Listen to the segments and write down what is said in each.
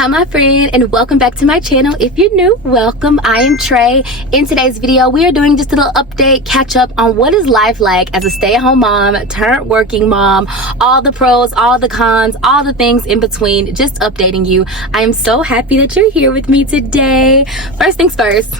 Hi my friend, and welcome back to my channel. If you're new, welcome. I am Trey. In today's video, we are doing just a little update, catch up on what is life like as a stay-at-home mom turned working mom, all the pros, all the cons, all the things in between, just updating you. I am so happy that you're here with me today. First things first,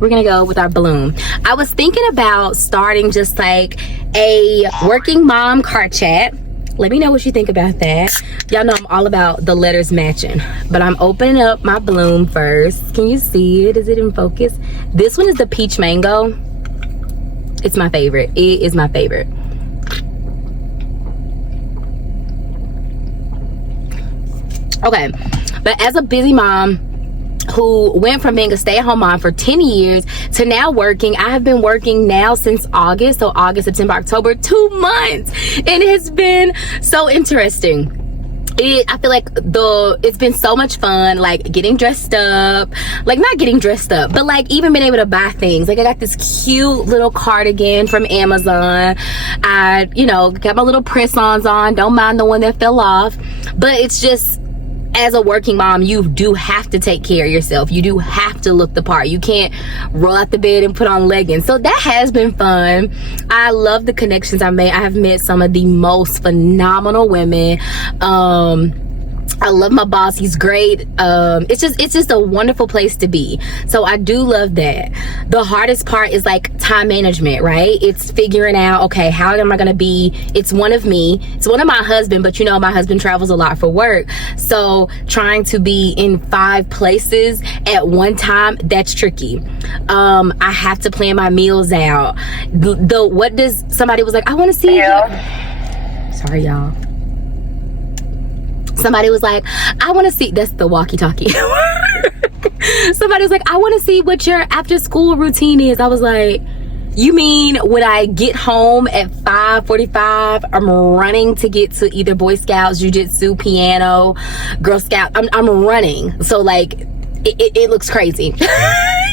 we're gonna go with our balloon. I was thinking about starting just like a working mom card chat. Let me know what you think about that. Y'all know I'm all about the letters matching, but I'm opening up my balloon first. Can you see it? Is it in focus? This one is the peach mango. It's my favorite. It is my favorite. Okay, but as a busy mom who went from being a stay-at-home mom for 10 years to now working, I have been working now since August. So August, September, October, 2 months. And it has been so interesting. I feel like it's been so much fun, like getting dressed up, like not getting dressed up, but like even being able to buy things. Like I got this cute little cardigan from Amazon. I, got my little press-ons on. Don't mind the one that fell off. But it's just, as a working mom, you do have to take care of yourself. You do have to look the part. You can't roll out the bed and put on leggings. So that has been fun. I love the connections I made. I have met some of the most phenomenal women. I love my boss. He's great. It's just a wonderful place to be. So I do love that. The hardest part is like time management, right? It's figuring out, okay, how am I going to be? It's one of me. It's one of my husband, but my husband travels a lot for work. So trying to be in 5 places at one time, that's tricky. I have to plan my meals out. Somebody was like, I want to see. Sorry, y'all. Somebody was like, I want to see, that's the walkie-talkie. Somebody was like, I want to see what your after school routine is. I was like, you mean when I get home at 5:45, I'm running to get to either Boy Scouts, Jiu-Jitsu, piano, Girl Scout. I'm running. So like, it looks crazy.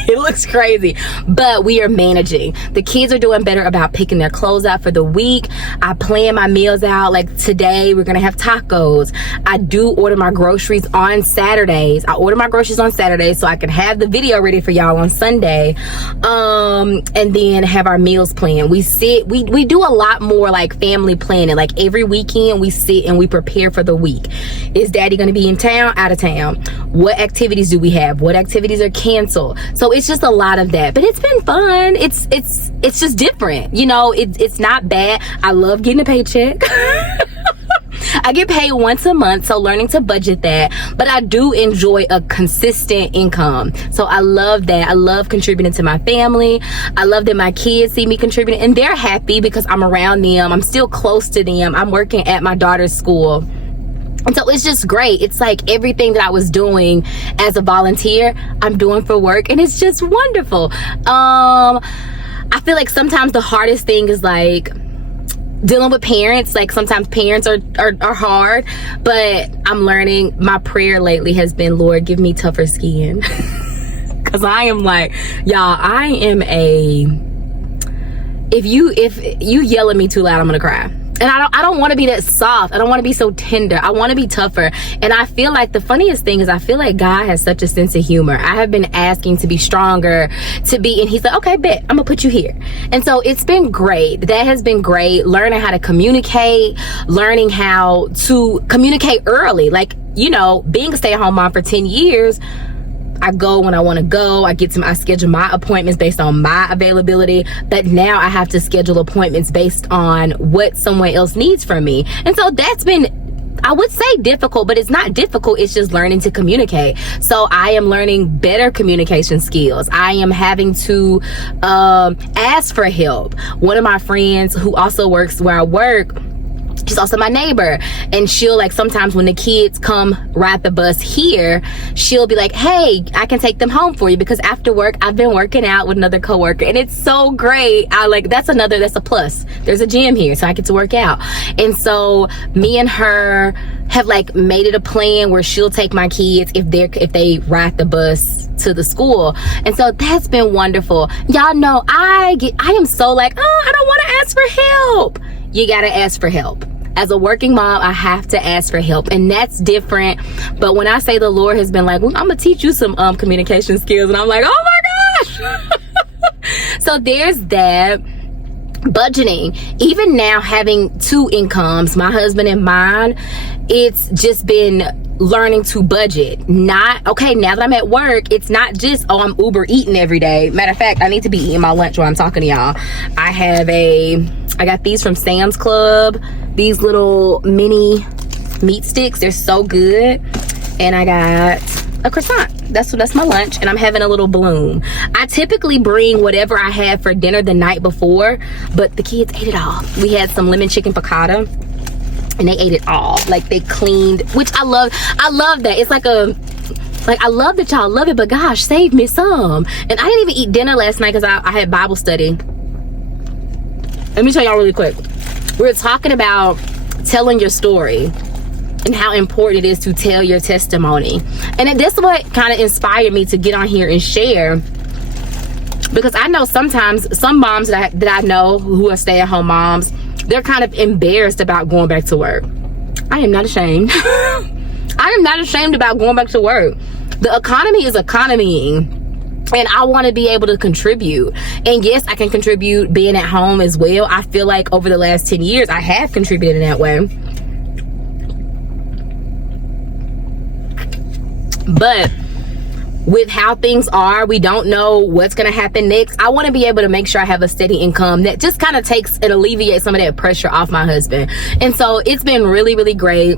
It looks crazy, but we are managing. The kids are doing better about picking their clothes out for the week. I plan my meals out. Like today, we're gonna have tacos. I do order my groceries on Saturdays. I order my groceries on Saturdays so I can have the video ready for y'all on Sunday. And then have our meals planned. We do a lot more like family planning. Like every weekend we sit and we prepare for the week. Is daddy gonna be in town, out of town? What activities do we have? What activities are canceled? So it's just a lot of that, but it's been fun. It's just different. It's not bad. I love getting a paycheck. I get paid once a month, so learning to budget that, but I do enjoy a consistent income. So I love that. I love contributing to my family. I love that my kids see me contributing and they're happy because I'm around them. I'm still close to them. I'm working at my daughter's school. And so it's just great. It's like everything that I was doing as a volunteer, I'm doing for work, and it's just wonderful. I feel like sometimes the hardest thing is like dealing with parents. Like sometimes parents are hard, but I'm learning. My prayer lately has been, Lord, give me tougher skin. Cause I am like, y'all, I am if you yell at me too loud, I'm gonna cry. And I don't want to be that soft. I don't want to be so tender. I want to be tougher. And I feel like the funniest thing is I feel like God has such a sense of humor. I have been asking to be stronger, and he's like, okay, bet, I'm gonna put you here. And so it's been great. That has been great. Learning how to communicate, learning how to communicate early. Like, being a stay-at-home mom for 10 years, I go when I want to go. I schedule my appointments based on my availability. But now I have to schedule appointments based on what someone else needs from me. And so that's been, I would say difficult, but it's not difficult. It's just learning to communicate. So I am learning better communication skills. I am having to ask for help. One of my friends who also works where I work, she's also my neighbor, and she'll like sometimes when the kids come ride the bus here, she'll be like, hey, I can take them home for you because after work I've been working out with another coworker, and it's so great. That's a plus. There's a gym here, so I get to work out. And so me and her have like made it a plan where she'll take my kids if they ride the bus to the school. And so that's been wonderful. Y'all know I am so like, oh, I don't want to ask for help. You gotta ask for help. as a working mom, I have to ask for help, and that's different. But when I say the Lord has been like, well, I'm gonna teach you some communication skills, and I'm like, oh my gosh. So there's that. Budgeting, even now having two incomes, my husband and mine, it's just been learning to budget. Not okay, now that I'm at work, it's not just, oh, I'm Uber eating every day. Matter of fact, I need to be eating my lunch while I'm talking to y'all. I got these from Sam's Club, these little mini meat sticks. They're so good. And I got a croissant. That's my lunch, and I'm having a little bloom. I typically bring whatever I had for dinner the night before, but the kids ate it all. We had some lemon chicken piccata, and they ate it all. Like, they cleaned, which I love. I love that. It's like I love that y'all love it, but gosh, save me some. And I didn't even eat dinner last night because I had Bible study. Let me tell y'all really quick. We were talking about telling your story and how important it is to tell your testimony. And this is what kind of inspired me to get on here and share, because I know sometimes some moms that I know who are stay-at-home moms, they're kind of embarrassed about going back to work. I am not ashamed. I am not ashamed about going back to work. The economy is economying, and I want to be able to contribute. And yes, I can contribute being at home as well. I feel like over the last 10 years, I have contributed in that way. But with how things are, we don't know what's going to happen next. I want to be able to make sure I have a steady income that just kind of takes and alleviates some of that pressure off my husband. And so it's been really, really great.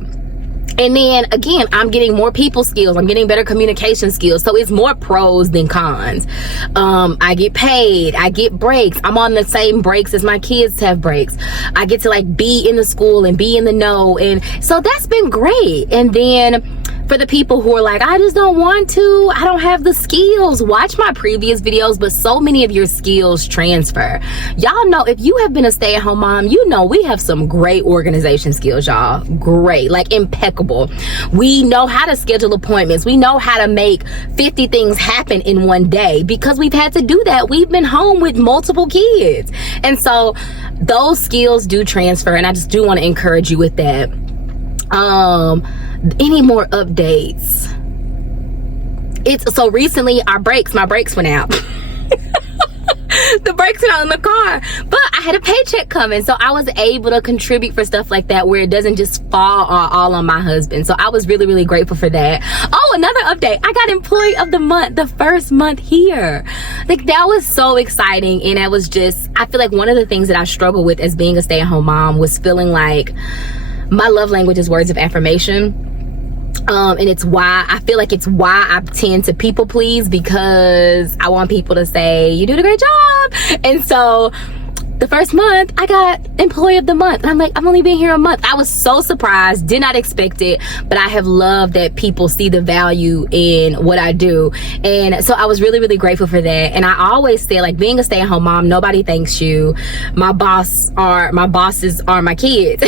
And then again, I'm getting more people skills. I'm getting better communication skills. So it's more pros than cons. I get paid. I get breaks. I'm on the same breaks as my kids have breaks. I get to like be in the school and be in the know. And so that's been great. And then for the people who are like, I just don't want to, I don't have the skills, watch my previous videos, but so many of your skills transfer. Y'all know, if you have been a stay-at-home mom, you know we have some great organization skills, y'all. Great, like impeccable. We know how to schedule appointments. We know how to make 50 things happen in one day because we've had to do that. We've been home with multiple kids. And so those skills do transfer, and I just do want to encourage you with that. Any more updates? So recently my brakes went out. The brakes went out in the car, but I had a paycheck coming, so I was able to contribute for stuff like that where it doesn't just fall all on my husband. So I was really, really grateful for that. Oh, another update, I got employee of the month the first month here. Like, that was so exciting. And I feel like one of the things that I struggle with as being a stay-at-home mom was feeling like my love language is words of affirmation. And it's why I tend to people please, because I want people to say, you did a great job. And so the first month I got employee of the month, and I'm like, I've only been here a month. I was so surprised, did not expect it, but I have loved that people see the value in what I do. And so I was really, really grateful for that. And I always say, like, being a stay-at-home mom, nobody thanks you. My bosses are my kids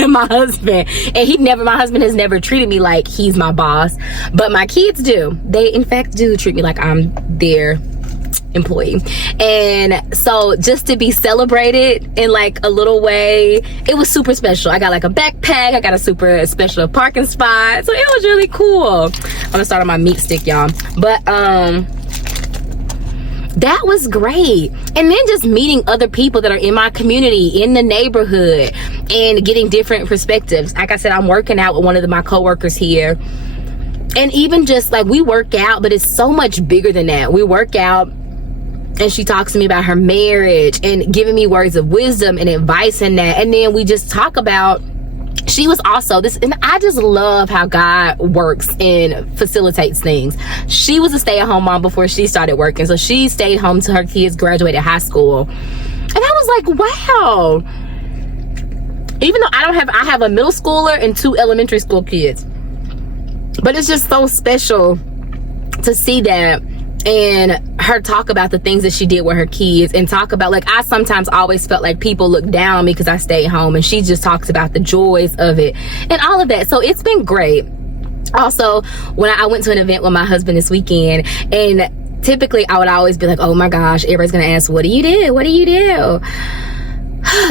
and my husband. And my husband has never treated me like he's my boss, but my kids do. They in fact do treat me like I'm their employee. And so just to be celebrated in like a little way, it was super special. I got like a backpack, I got a super special parking spot, so it was really cool. I'm gonna start on my meat stick, y'all. But that was great. And then just meeting other people that are in my community, in the neighborhood, and getting different perspectives. Like I said, I'm working out with one of my coworkers here, and even just like, we work out, but it's so much bigger than that. We work out and she talks to me about her marriage and giving me words of wisdom and advice in that. And then we just talk about, she was also this, and I just love how God works and facilitates things. She was a stay-at-home mom before she started working, so she stayed home till her kids graduated high school. And I was like, wow. Even though I have a middle schooler and 2 elementary school kids, but it's just so special to see that. And her talk about the things that she did with her kids, and talk about, like, I sometimes always felt like people look down on me because I stayed home, and she just talks about the joys of it and all of that. So it's been great. Also, when I went to an event with my husband this weekend, and typically I would always be like, oh my gosh, everybody's gonna ask, what do you do?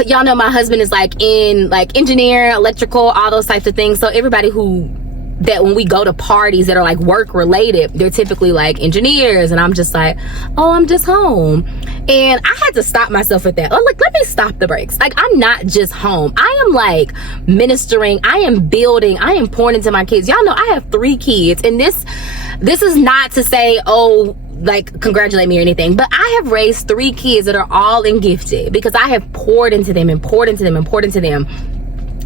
y'all know my husband is like in like engineer, electrical, all those types of things. So everybody that when we go to parties that are like work related, they're typically like engineers, and I'm just like, oh, I'm just home. And I had to stop myself with that. Oh, like, let me stop the brakes. Like, I'm not just home. I am like ministering, I am building, I am pouring into my kids. Y'all know I have 3 kids, and this is not to say, oh, like, congratulate me or anything, but I have raised 3 kids that are all in gifted because I have poured into them and poured into them and poured into them.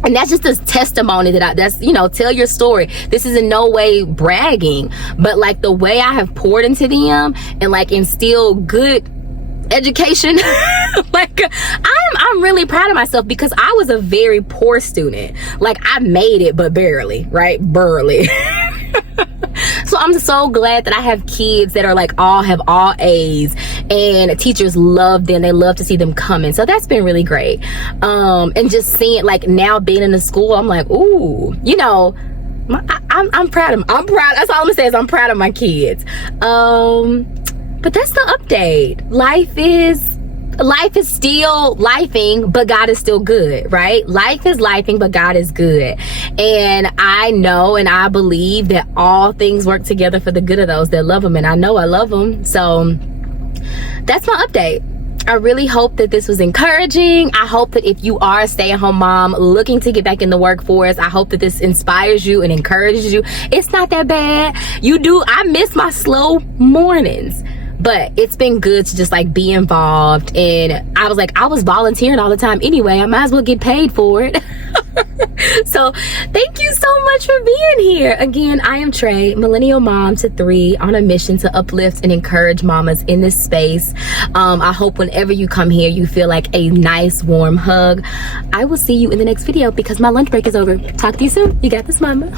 And that's just a testimony that's, you know, tell your story. This is in no way bragging, but like the way I have poured into them and like instill good education, like I'm really proud of myself because I was a very poor student. Like, I made it, but barely, right? Barely. So I'm so glad that I have kids that are like have all A's, and teachers love them. They love to see them coming. So that's been really great. And just seeing, like, now being in the school, I'm like, ooh, you know, I'm proud of them. I'm proud. That's all I'm gonna say is I'm proud of my kids. But that's the update. Life is still lifing, but God is still good, right? Life is lifing, but God is good. And I know and I believe that all things work together for the good of those that love him. And I know I love him. So that's my update. I really hope that this was encouraging. I hope that if you are a stay-at-home mom looking to get back in the workforce, I hope that this inspires you and encourages you. It's not that bad. I miss my slow mornings, but it's been good to just like be involved. And I was like, I was volunteering all the time anyway. I might as well get paid for it. So thank you so much for being here. Again, I am Trey, millennial mom to 3, on a mission to uplift and encourage mamas in this space. I hope whenever you come here, you feel like a nice warm hug. I will see you in the next video because my lunch break is over. Talk to you soon. You got this, mama.